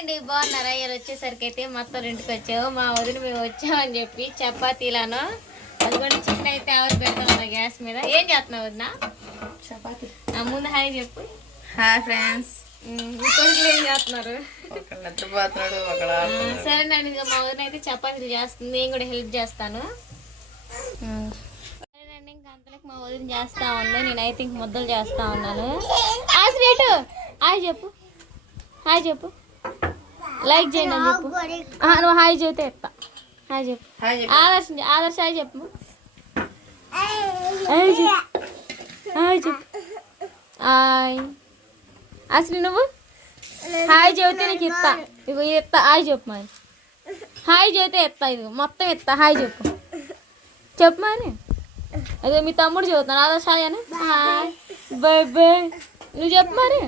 అండి బాగున్నారా? ఇయర్ వచ్చేసరికి అయితే మొత్తం ఇంటికి వచ్చావు మా వదిన మేము వచ్చామని చెప్పి చపాతీలను. అదిగోండి చికెన్ అయితే ఎవరు పెడతాం గ్యాస్ మీద. ఏం చేస్తున్నావు వదిన? చపాతి. ముందు హాయ్ చెప్పు. Hi friends. కొడుకులు ఏం చేస్తున్నారు? సరేనండి ఇక మా వదిన అయితే చపాతీలు చేస్తుంది. నేను కూడా హెల్ప్ చేస్తాను. సరేనండి ఇంకా అంతలోకి మా వదిన చేస్తా ఉంది. నేనైతే ఇంక ముద్దలు చేస్తా ఉన్నాను. ఆ స్వీట్. హాయ్ చెప్పు. హాయ్ చెప్పు. లైక్ చేయండి అని చెప్పు. ఆ, నువ్వు హాయ్ చెబితే చెప్తా. హాయ్ చెప్పు. హాయ్ చెప్పు. ఆదర్శ ఆదర్శ హాయ్ చెప్పు. హాయ్ చెప్పు. హాయ్ చెప్పు. హాయ్. అసలు నువ్వు? హాయ్ చెబితే నీకు ఇస్తా. ఇగో ఇస్తా. హాయ్ చెప్పు మరి. హాయ్ చెబితే ఇస్తా ఇది. మొత్తం ఇస్తా. హాయ్ చెప్పు. చెప్పు మరి. అదే మీ తమ్ముడు చెబుతున్నాడు. ఆదర్శ హాయ్ అని. హాయ్. Bye bye. నువ్వు చెప్పు మరి.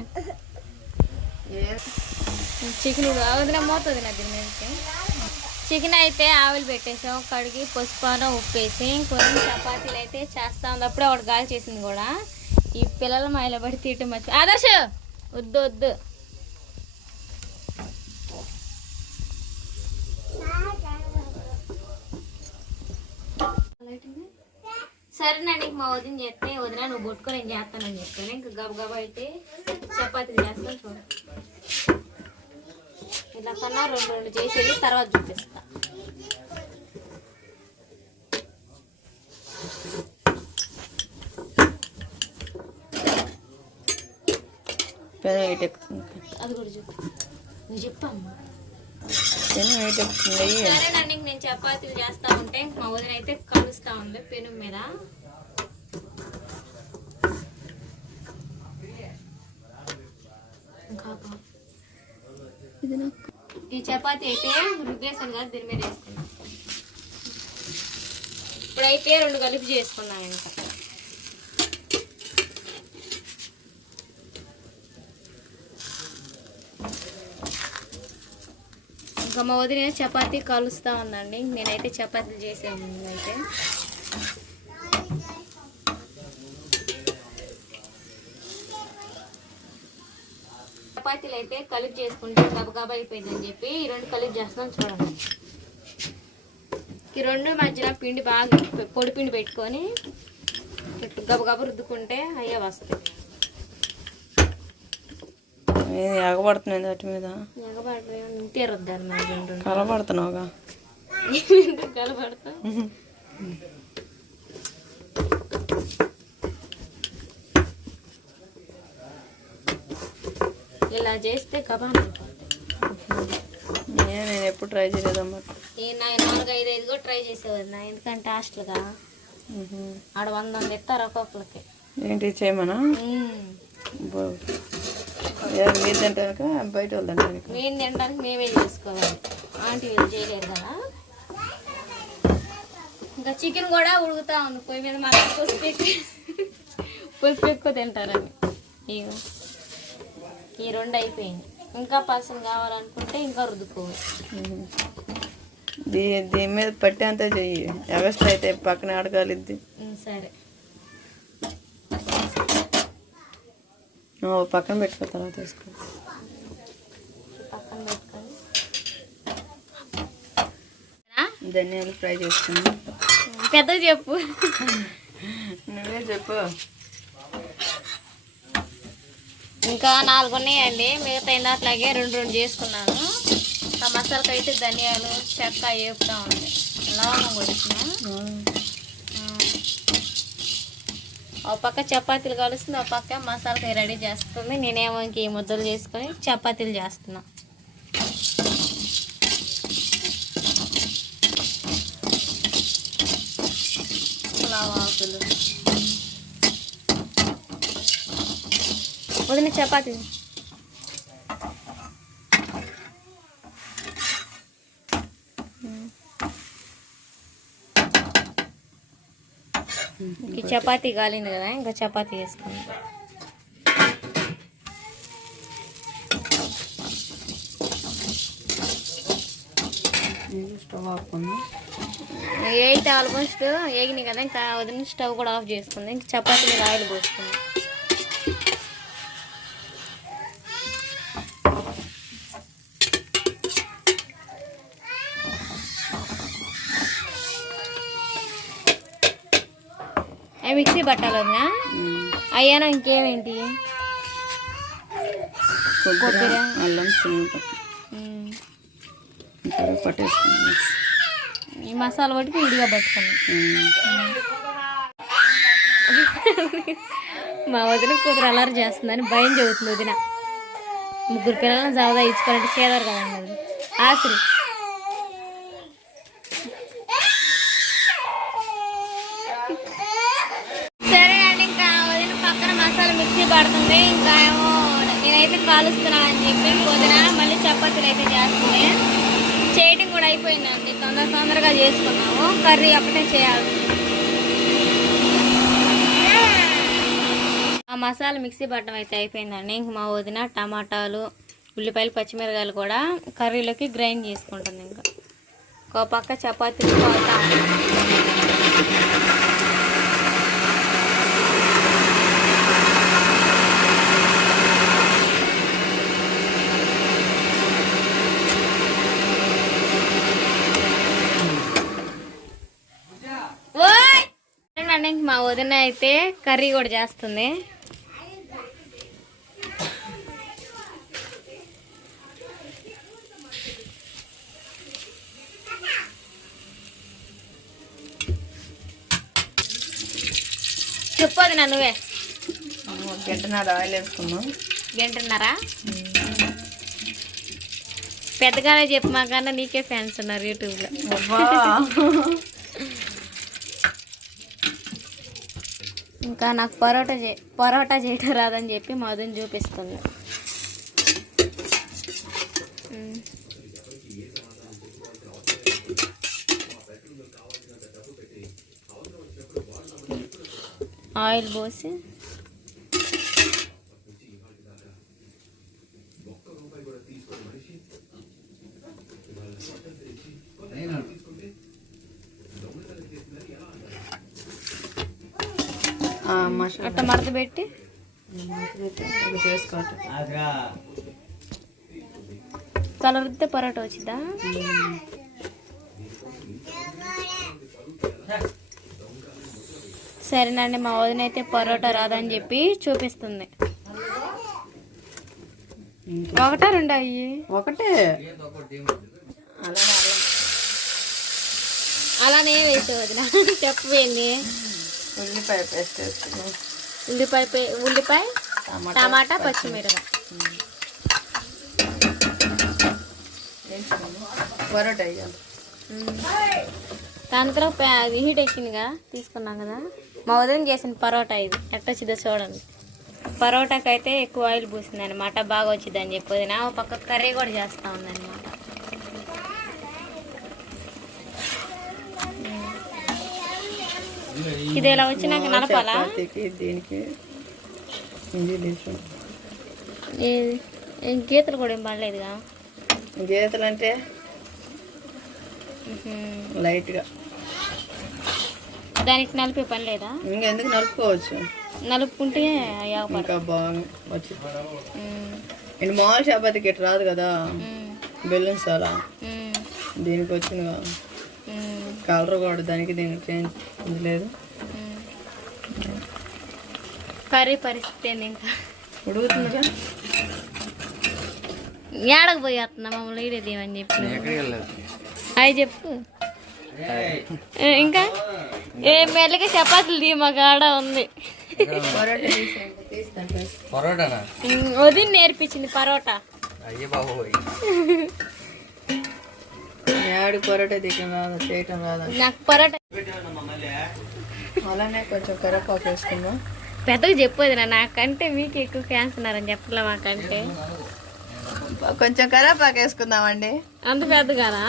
చికెన్ వదిన మోతుంది నా దీని మీదకి. చికెన్ అయితే ఆవిలు పెట్టేసాం. కడిగి పసుపాన ఉప్పేసి కొన్ని చపాతీలు అయితే చేస్తా ఉంది. అప్పుడే ఒకటి గాలి చేసింది కూడా. ఈ పిల్లల మాయల పడి తీయటం మర్చి ఆదర్శ! వద్దు వద్దు. సరేనండి మా వదిన చేస్తే వదిన నువ్వు కొట్టుకొని నేను చేస్తానని చెప్తాను. ఇంకా గబగబా అయితే చపాతీలు చేస్తాను చూడండి ఇలా కన్నా రెండు రెండు చేసేది తర్వాత చూపిస్తా. అది కూడా చెప్పు. నువ్వు చెప్పమ్మా సరేనండి నేను చపాతీలు చేస్తా ఉంటే మా వదిన అయితే కలుస్తా ఉంది పెను మీద. ఇంకా. ఇది నాకు ఈ చపాతి అయితే రుద్దేశాను కదా దీని మీద వేసుకున్నాను ఇప్పుడైతే రెండు కలిపి చేసుకున్నాను ఇంకా. ఇంకా మా వదిన చపాతీ కలుస్తా ఉందండి. నేనైతే చపాతీలు చేసే అయితే చపాతీలు అయితే కలిపి చేసుకుంటే గబగబా అయిపోయిందని చెప్పి ఈ రెండు కలిపి చేస్తాం చూడండి. ఈ రెండు మధ్యన పిండి బాగా పొడి పిండి పెట్టుకొని గబగబా రుద్దుకుంటే అయ్యే వస్తాయి. ఇది ఎగబడుతుంది వాటి మీద? ఎగబడి ఇంతే రుద్దారు మరి రెండు. కలబడుతున్నావుగా. కలబడతాం ఇలా చేస్తే కబాన్ ఏ- నేను ఎప్పుడు ట్రై చేయలేదమ్మా నాలుగు ఐదు ఐదు కూడా ట్రై చేసేవారు నా ఎందుకంటే హాస్టల్గా ఆడ వంద మంది ఇస్తారు ఒక్కొక్కరికి. ఏంటి చేయమనా? మీరు తింటానుక బయట వాళ్ళు మేము తినడానికి మేమే చేసుకోవాలి. ఆంటీ వీళ్ళు చేయలేరు కదా? ఇంకా చికెన్ కూడా ఉడుకుతా ఉంది. పొయ్యి మీద మాత్రం పసుపు ఎక్కువ తింటారని. ఈ రెండు అయిపోయింది ఇంకా పసలు కావాలనుకుంటే ఇంకా రుద్దుకోవాలి. దీని మీద పట్టి అంతా చెయ్యి. ఎగస్ట్రా అయితే పక్కన ఆడగలిద్ది. ఉమ్, సరే. పక్కన పెట్టుకో తర్వాత తీసుకో పక్కన పెట్టుకొని. ధనియాలు ఫ్రై చేసుకుని పెద్దది చెప్పు. నువ్వే చెప్పు. ఇంకా నాలుగు ఉన్నాయండి. మిగతా అట్లాగే రెండు రెండు చేసుకున్నాను. ఆ మసాలాకి అయితే ధనియాలు చెక్క వేపుతా ఉంది. లవంగం కొడుతున్నా ఒక పక్క చపాతీలు కలుస్తుంది ఒక పక్క మసాలాకి రెడీ చేస్తుంది. నేనేమో ఇంక ఈ ముద్దలు చేసుకొని చపాతీలు చేస్తున్నాను పొద్దున్న చపాతీ. చపాతి చపాతీ కాలింది కదా ఇంకా చపాతీ వేసుకుందాం స్టవ్ ఆపుకుంది ఎయిట్ ఆల్మోస్ట్ ఏగినాయి కదా ఇంకా వదిన స్టవ్ కూడా ఆఫ్ చేసుకుంది ఇంకా చపాతీ మీద ఆయిల్ పోసుకుంది. మిక్సీ పట్టాలి వదినా. అయ్యానా ఇంకేమేంటి కొబ్బరి. అల్లం పట్టేసుకున్నాం ఈ మసాలా పట్టుకు విడిగా పట్టుకున్నాం. మా వదిన కూతురు అలర్ చేస్తుందని భయం చెబుతుంది వదిన. ముగ్గురు పిల్లలను జావదా ఇచ్చుకోవాలంటే చేదారు కదండి ఆశ్రీ సరే అండి ఇంకా వదిన పక్కన మసాలా మిక్సీ ఇంకా ఏమో నేనైతే కాలుస్తున్నాను అని చెప్పి పొద్దున మళ్ళీ చపాతీలు అయితే చేస్తుంది. చేయడం కూడా అయిపోయిందండి. తొందర తొందరగా చేసుకున్నాము. కర్రీ అప్పుడే చేయాలి. ఆ మసాలా మిక్సీ పట్టడం అయితే అయిపోయిందండి. ఇంక మా వదిన టమాటాలు ఉల్లిపాయలు పచ్చిమిరకాయలు కూడా కర్రీలోకి గ్రైండ్ చేసుకుంటుంది ఇంకా. ఒక పక్క చపాతీలు పోతా ఓయ్ అండి ఇంక మా వదిన అయితే కర్రీ కూడా చేస్తుంది. చెప్పదు నువ్వే. గంటన్నర ఆయిల్ వేసుకున్నాం గంటన్నారా? పెద్దగానే చెప్పు మాకన్నా నీకే ఫ్యాన్స్ ఉన్నారు యూట్యూబ్లో. ఇంకా నాకు పరోటా చే పరోటా చేయటం రాదని చెప్పి మధుని చూపిస్తుంది ఆయిల్ పోసి అట్ట మడత పెట్టి. చేసుకోవటం కలరితే పరోటా వచ్చిందా? సరేనండి మా వదిన అయితే పరోటా రాదని చెప్పి చూపిస్తుంది. ఒకటా రెండు అయ్యి? ఒకటే. అలానే వేసే వదిన. చెప్పేంది ఉల్లిపాయ పేస్ట్ వేసుకున్నాం. ఉల్లిపాయ పే- ఉల్లిపాయ టమాటా పచ్చిమిరపకాయ పరోటా వేయాలి. దాని తర్వాత అది హీట్ ఎక్కిందిగా తీసుకున్నాం కదా. మా వదిన చేసిన పరోటా ఇది. ఎట్టొచ్చిందో చూడండి. పరోటాకి అయితే ఎక్కువ ఆయిల్ పూసింది అనమాట బాగా వచ్చింది అని చెప్పి వదిన. ఓ పక్క కర్రీ కూడా చేస్తూ ఉందన్నమాట. ఇది ఇలా వచ్చినాక నలపాలా? దీనికి గీతలు కూడా ఏం పడలేదుగా? గీతలు అంటే. లైట్గా. దానికి నలిపే పని లేదా? ఇంకెందుకు నలుపుకోవచ్చు? నలుపుకుంటే ఇంకా బాగా వచ్చింది ఇది మామూలు చపాతీకి ఇట్లా రాదు కదా? బెల్లం సాలా దీనికి వచ్చిందిగా కలర్ కూడా దానికి దీనికి చేంజ్ లేదు. కర్రీ పరిస్థితి ఇంకా? ఏడకు పోయి వస్తున్నా మమ్మల్ని ఈడేది అని చెప్పి. అవి చెప్పు. ఇంకా? ఏ మెల్లగా చపాతీలు తీ మా కాడ ఉంది. పరోటా వదిన నేర్పించింది పరోటా. అయ్యే బాబోయ్ యాడు పరోటా తీయటం రాదు చేయటం రాదు నాకు పరోటా అలానే కొంచెం కరివేపాకు వేసుకుందాం పెద్దగా చెప్పదు నా నాకంటే మీకు ఎక్కువ ఫ్యాన్స్ ఉన్నారని చెప్పలే మాకంటే. కొంచెం కరివేపాకు వేసుకుందామండి అంత పెద్దగానా.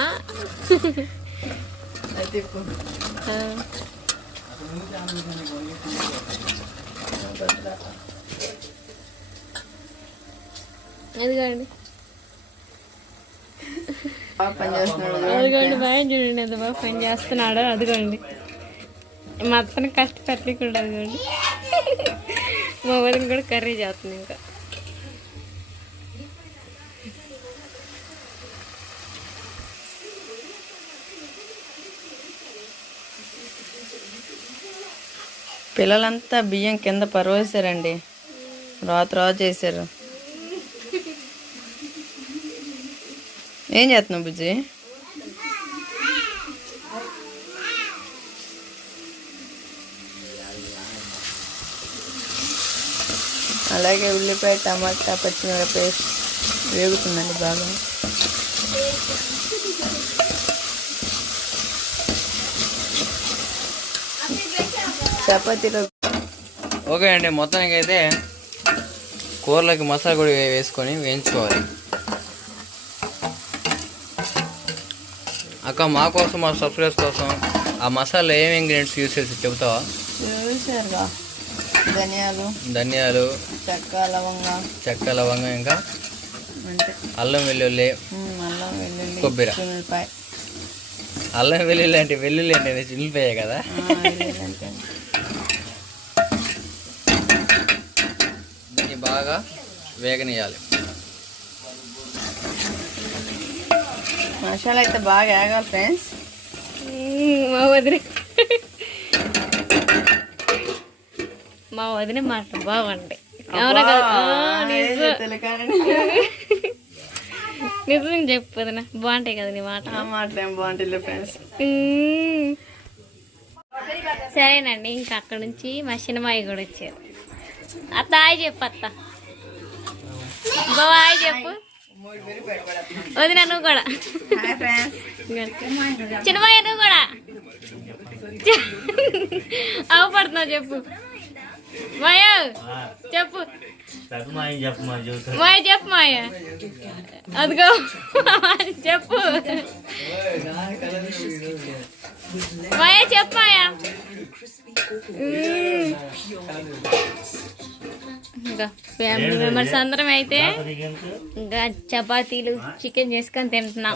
ఎదిగోండి చేస్తున్నాడు అదిగోండి బాగా చూడండి ఎంత బాగా పని చేస్తున్నాడు. అదిగోండి. మా అత్తని కష్టపెట్టకుండా అదిగోండి. మా వదిన కూడా కర్రీ చేస్తుంది ఇంకా. పిల్లలంతా బియ్యం కింద పరవేశారండి. రాత రాత చేశారు. ఏం చేస్తున్నావు బుజ్జి అలాగే ఉల్లిపాయ టమాటా పచ్చిమిరపకాయ పేస్ట్ వేగుతుందండి బాగా. చపాతీలో ఓకే అండి మొత్తానికి అయితే కూరలకి మసాలా కూడా వేసుకొని వేయించుకోవాలి. అక్క మా కోసం మా సబ్స్క్రైబర్స్ కోసం ఆ మసాలా ఏం ఇంగ్రీడియంట్స్ యూస్ చేసి చెబుతావా? చూసారుగా ధనియాలు ధనియాలు చెక్క లవంగ. చెక్క లవంగం ఇంకా? అంటే అల్లం వెల్లుల్లి అల్లం వెల్లుల్లి కొబ్బరి. ఉల్లిపాయ. అల్లం వెల్లుల్లి అంటే వెల్లుల్లి అనేది చిల్లిపోయాయి కదా? అంటే. దీన్ని బాగా వేగనీయాలి మసాలా అయితే బాగా వేగాలి ఫ్రెండ్స్. మా వదిన. మా వదిన మాట బాగుంటాయి ఆ, నిజం. చెప్పు వదిన. బాగుంటాయి కదా నీ మాట. ఆ మాటలు ఏం బాగుంటుంది ఫ్రెండ్స్. సరేనండి ఇంకా అక్కడ నుంచి మా సినిమాయి కూడా వచ్చారు. అత్త హాయ్ చెప్పు అత్త. బావ హాయ్ చెప్పు. వదిన నువ్వు కూడా. హాయ్ ఫ్రెండ్స్ చిన్నమాయ నువ్వు కూడా. అవపడుతున్నావు చెప్పు. మాయ చెప్పు. మాయ చెప్పు మాయ. అదిగో చెప్పు. మాయ చెప్పు మాయ. ఇంకా ఫ్యామిలీ మెంబర్స్ అందరం అయితే ఇంకా చపాతీలు చికెన్ చేసుకొని తింటున్నాం.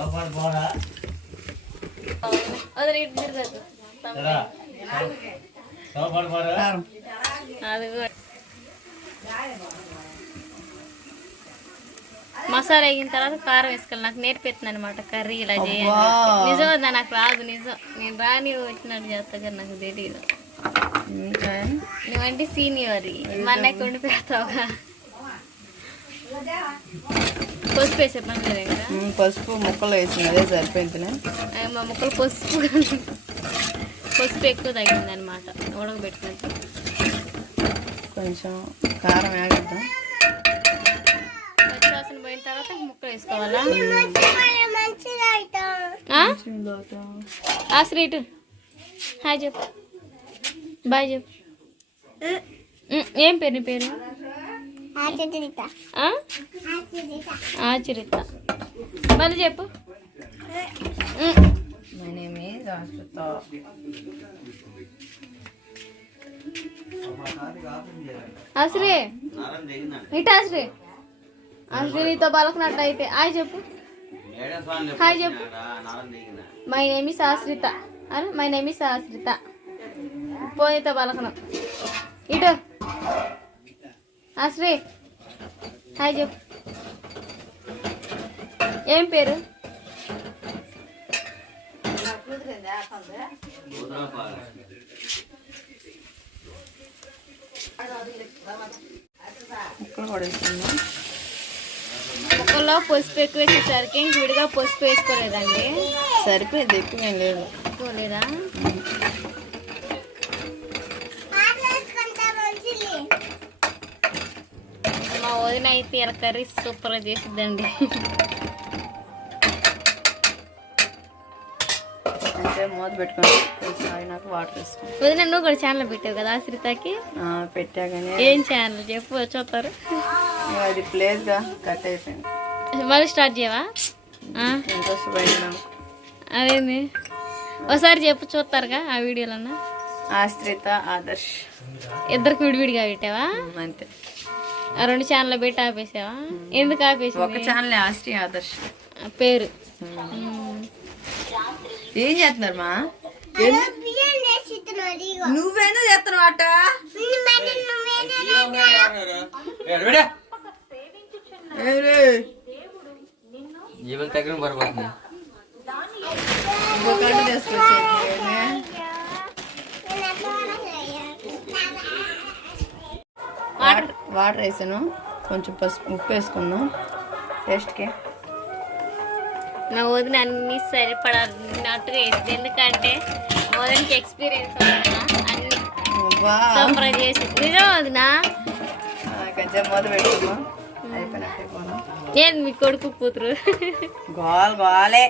అది కూడా మసాలా వేగిన తర్వాత కారం వేసుకోవాలి. నాకు నేర్పిస్తుంది అనమాట కర్రీ ఇలా చేయాలి నిజం నాకు రాదు నిజం. నేను రాని వచ్చినట్టు చేస్తా కానీ నాకు తెలియదు నువ్వంటే సీనియర్ మా అన్నయ్య కొండి పెడతావుగా. పసుపు వేసే పని లేదు పసుపు ముక్కలు వేసింది అదే సరిపోయింది మా ముక్కలు పసుపు పసుపు ఎక్కువ తగ్గింది అనమాట ఉడకబెట్టుకుంటే. కొంచెం కారం వేగద్దాం పోయిన తర్వాత ముక్కలు వేసుకోవాలా? ఆ? ఆ స్వీట్ హాయ్ చెప్పు. బాయ్ చెప్పు. ఏం పేరు నీ పేరు? ఆ? ఆచరిత. మళ్ళీ చెప్పు. మై నేమ్ ఈజ్ ఆశ్రిత. ఆశ్రీ. ఆశ్రీ నీతో పలకనట్టు అయితే హాయ్ చెప్పు. హాయ్ చెప్పు మై నేమ్ ఇస్ ఆశ్రిత అరే మై నేమ్ ఇస్ ఆశ్రిత పోనీతో పలకనం. ఇటు. ఆశ్రీ హాయ్ చెప్పు. ఏం పేరు? ముక్కలు కూడా ముక్కల్లో పసుపు ఎక్కువ వేసేసరికి విడిగా పసుపు వేసుకోలేదండి. సరిపోయింది ఎక్కువ ఏం లేదు. ఎక్కువ లేదా మా వదిన అయితే ఇలా కర్రీ సూపర్గా చేసిద్దండి. అంటే మూత పెట్టుకొని కొంచెం ఆగినాక వాటర్ వేసుకోండి వదిన నువ్వు కూడా ఛానల్ పెట్టావు కదా ఆశ్రితకి పెట్టాగానే ఏం ఛానల్ చెప్పు చూస్తారు ఇక అది ప్లేస్గా కట్ అయిపోయింది. మళ్ళీ స్టార్ట్ చేయవా? ఇంట్రెస్ట్ పోయినా అదేంది? ఒకసారి చెప్పు చూస్తారుగా ఆ వీడియోలన్నా. ఆశ్రిత ఆదర్శ్. ఇద్దరికి విడివిడిగా పెట్టావా? అంతే. ఆ రెండు ఛానల్ పెట్టి ఆపేసావా? ఎందుకు ఒక ఆపేసి ఛానల్ ఆశ్రీ ఆదర్శ్. పేరు. ఏం చేస్తున్నారు మా నువ్వేందో చేస్తున్నావు అట్ట ఇంకో కట్టు తీసుకొచ్చేది వాటర్ వేసాను. కొంచెం పసుపు ఉప్పు వేసుకున్నాం. టేస్ట్కి. నా వదిన అన్ని సరిపడినట్టుగా వేసింది ఎందుకంటే వదినకి ఎక్స్పీరియన్స్ అన్ని సూపర్ చేసి నిజం వదిన? నేను మీ కొడుకు కూతురు? గోల్ గోలే.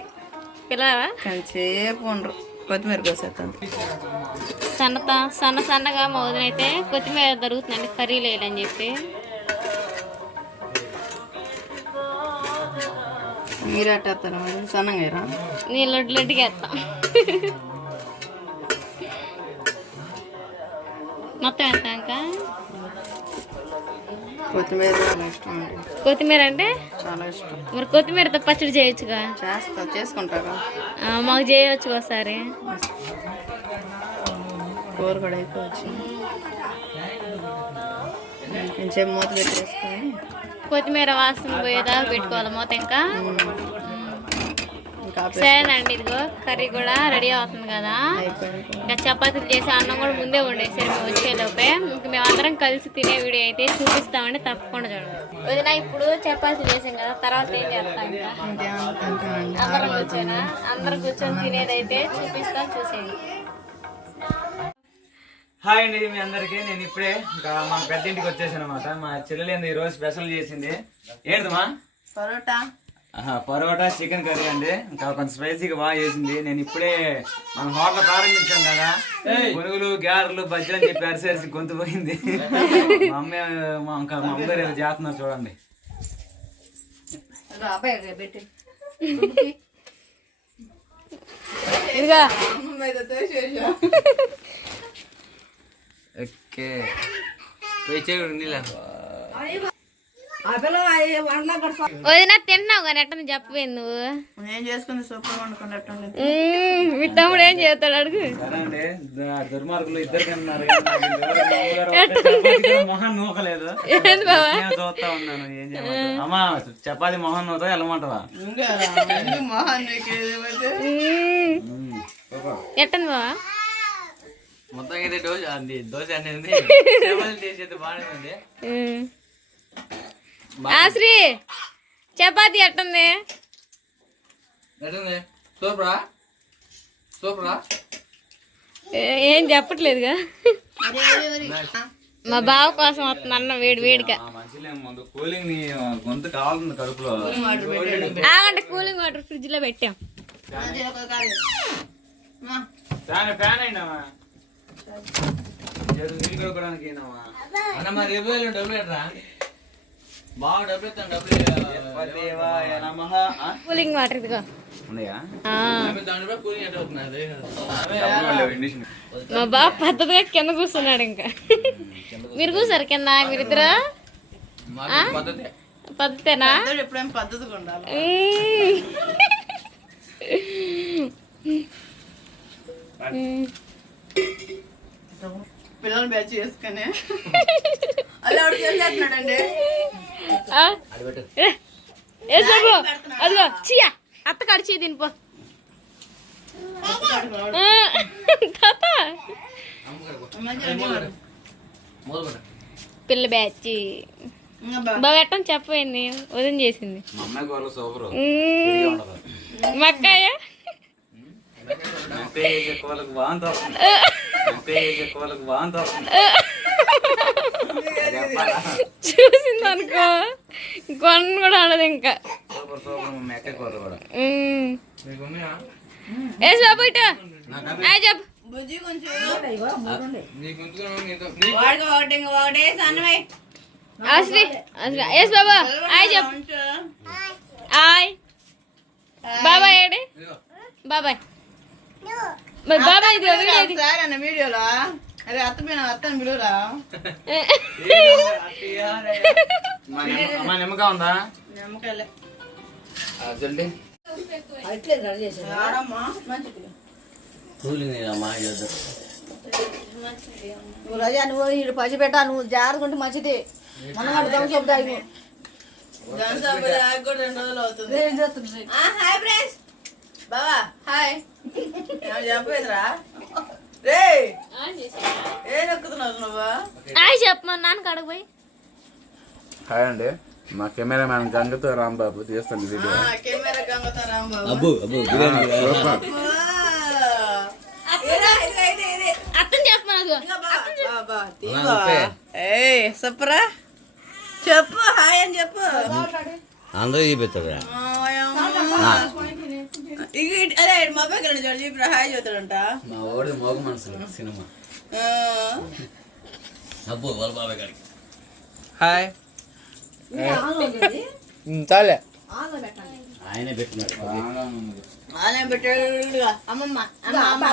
పిల్లవా? కొంచెంసేపు ఉండరు. కొత్తిమీర కోసేస్తాను సన్నత సన్న సన్నగా మా కొత్తిమీర దొరుకుతుందండి. కర్రీ లేదని చెప్పి. మీరు అట్టేస్తారా మరి? సన్నంగా నేను లొడ్డు లొడ్డుగా వేస్తాం. మొత్తం వేస్తాక కొత్తిమీర చాలా ఇష్టం కొత్తిమీర అంటే? చాలా ఇష్టం. మరి కొత్తిమీరతో పచ్చడి చేయొచ్చుగా? చేస్తా చేసుకుంటాగా ఆ, మాకు చేయవచ్చు ఒకసారి. కూర కూడా అయిపోవచ్చు. కొంచెం మూత పెట్టేసుకొని కొత్తిమీర వాసన పోయేదాకా పెట్టుకోవాలి మొత్తం ఇంకా? సరేనండి ఇదిగో కర్రీ కూడా రెడీ అవుతుంది కదా. ఇంకా చపాతీలు చేసి అన్నం కూడా ముందే వండేసారు మేము వచ్చేలోపే. ఇంక మేమందరం కలిసి తినే వీడియో అయితే చూపిస్తామండి తప్పకుండా చూడండి. వదిన ఇప్పుడు చపాతీలు చేసాం కదా తర్వాత ఏం చేస్తాం అందరం కూర్చొని? అందరం కూర్చొని తినేదైతే చూపిస్తాం చూసేయండి. హాయ్ అండి మీ అందరికి. నేను ఇప్పుడే ఇంకా మా పెద్ద ఇంటికి వచ్చేసాను అనమాట మా చెల్లెలు ఈ రోజు స్పెషల్ చేసింది. ఏంటిదమ్మా? పరోటా. ఆహా, పరోటా చికెన్ కర్రీ అండి. ఇంకా కొంచెం స్పైసీగా బాగా చేసింది. నేను ఇప్పుడే మన హోటల్ ప్రారంభించాం కదా. పునుగులు గారెలు బజ్జీలు అని చెప్పి అరిసి అరిసి గొంతు పోయింది. మా అమ్మ మా ఇంకా మా అమ్మగారు ఏదో చేస్తున్నారు చూడండి. ఇదిగా. ఓకే. వదిన తిన్నావు కానీ ఎట్టని నువ్వు? నేను చేసుకుంది సూపర్ వండుకున్నట్టు మ్మ్, మీ తమ్ముడు ఏం చేస్తాడు అడుగు. దుర్మార్గులు ఇద్దరు కన్నారు మొహం నూకలేదు. ఏంది బావా? నేను చూస్తా ఉన్నాను ఏం చేయమంటావు? అమ్మా చపాతి మొహం నూతా వెళ్ళమంటావా. ఎట్టంది బావా? మొత్తం అయితే దోశ అంది దోశ అనేది చపాతీలు చేసేది బాగానే ఉంది. మ్మ్. ఆశ్రీ చపాతీ ఎట్టుంది? ఎట్టుంది? సూపరా? సూపరా? ఏ- ఏం చెప్పట్లేదుగా. మా బావ కోసం వస్తుంది అన్న వేడి వేడిగా. ఆ మనుషులు ముందు కూలింగ్ని గొంతు కావాలంది కడుపులో. ఆగంటే కూలింగ్ వాటర్ ఫ్రిడ్జ్లో పెట్టాం ఫ్యాన్ ఫ్యాన్ అయినావా? కూలింగ్ వాటర్ ఇదిగో. మా బావ పద్ధతిగా కింద కూర్చున్నాడు ఇంకా. మీరు కూర్చారు కింద మీరిద్దరు. పద్ధతేనా? పద్ధతిగా. పిల్లలు బ్యాచ్ చేసుకుని. అలా చేస్తున్నాడండి? అదిగో చియా. అత్త కడిచి తినిపో పిల్ల బ్యాచ్ బాగా ఎట్టని చెప్పపోయింది ఉదయం చేసింది. మా అమ్మాయి చూసింది అనుకో కొన్న కూడా అనదు ఇంకా. ఏసు బాబు ఇటు. చెప్పు. బుజ్జి కొంచెం నీకు ఉంచుకున్నా నీకు వాడికి ఒకటి ఇంకా ఒకటి సన్నమై. ఆశ్రీ ఆశ్రీ ఏసు బాబు హాయ్ చెప్పు. బాబాయ్ ఏడి? బాబాయ్. మరి బాబాయ్ ఇది. ఒకసారి అన్న వీడియోలో. అరే అత్త పోయిన అత్తని పిలువురా? మా నిమ్మకాయ ఉందా? నిమ్మకాయలే. జల్దీ ఆడమ్మా మంచిది. నువ్వు రజా నువ్వు ఇటు పసి పెట్టా నువ్వు జాగ్రత్త మంచిది. మనం అడుగుతాం చెప్తాయి. బావా హాయ్. చెప్పేదిరా రే ఏ నొక్కుతున్నావు నువ్వు? హాయ్ చెప్పు మా నాన్న కడగ పోయి. హాయ్ అండి. మా కెమెరామ్యాన్ గంగతో రాంబాబు తీస్తుంది వీడియో. ఆ, కెమెరా గంగతో రాంబాబు. అబ్బు అబ్బు సూపరా చెప్పు హాయ్ అని చెప్పు. అందరూ చూపిస్తారా అరే మా పక్కన చూడు చెప్పు హాయ్ చెబుతాడంట మా మోగ సినిమా. అబ్బు వాళ్ళ బాబాయ్ గారికి హాయ్. చాలే. ఆయనే పెట్టినాడు. ఆలయం పెట్టాడుగా. అమ్మమ్మ అమ్మ, అమ్మ.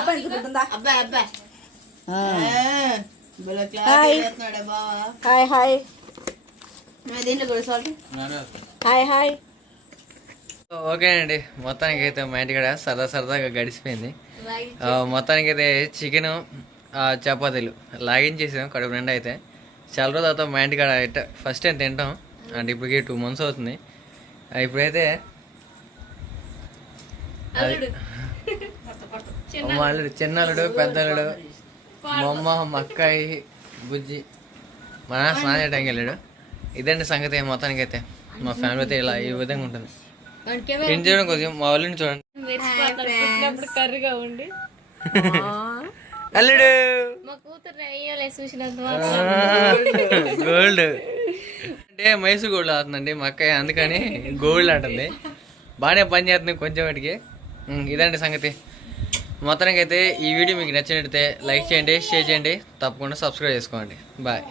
అబ్బాయి హాయ్. హాయ్ మేము దీంట్లో కూడా సాల్ట్? హాయ్ హాయ్ ఓకే అండి. మొత్తానికి అయితే మా ఇంటికాడ సరదా సరదాగా గడిచిపోయింది. ఆ, మొత్తానికి అయితే చికెన్ చపాతీలు లాగించేసాం కడుపు నిండా అయితే. చాలా రోజుల తర్వాత మా ఇంటికాడ ఫస్ట్ టైం తింటాం. అంటే ఇప్పటికి టూ మంత్స్ అవుతుంది. ఆ, ఇప్పుడైతే అది- మా అల్లుడు చిన్నల్లుడు పెద్దల్లుడు మా అమ్మ మా అక్కాయి బుజ్జి. మా నాన్న స్నానం చేయడానికి వెళ్ళాడు. ఇదండి సంగతి మొత్తానికి అయితే మా ఫ్యామిలీ అయితే ఇలా ఈ విధంగా ఉంటుంది. ఏం చేయడం కొద్దిగా మా వాళ్ళని చూడండి. కర్రీగా ఉండి. అల్లుడు. మా కూతురు అయ్యలే చూసినంత గోల్డ్. అంటే మైసూర్ గోల్డ్ అవుతుందండి మా అక్కయ్య అందుకని గోల్డ్ అంటుంది బాగానే పని చేస్తుంది కొంచెం వాటికి. ఇదండి సంగతి. మొత్తానికి అయితే ఈ వీడియో మీకు నచ్చినట్టయితే లైక్ చేయండి షేర్ చేయండి. తప్పకుండా సబ్స్క్రైబ్ చేసుకోండి. బాయ్.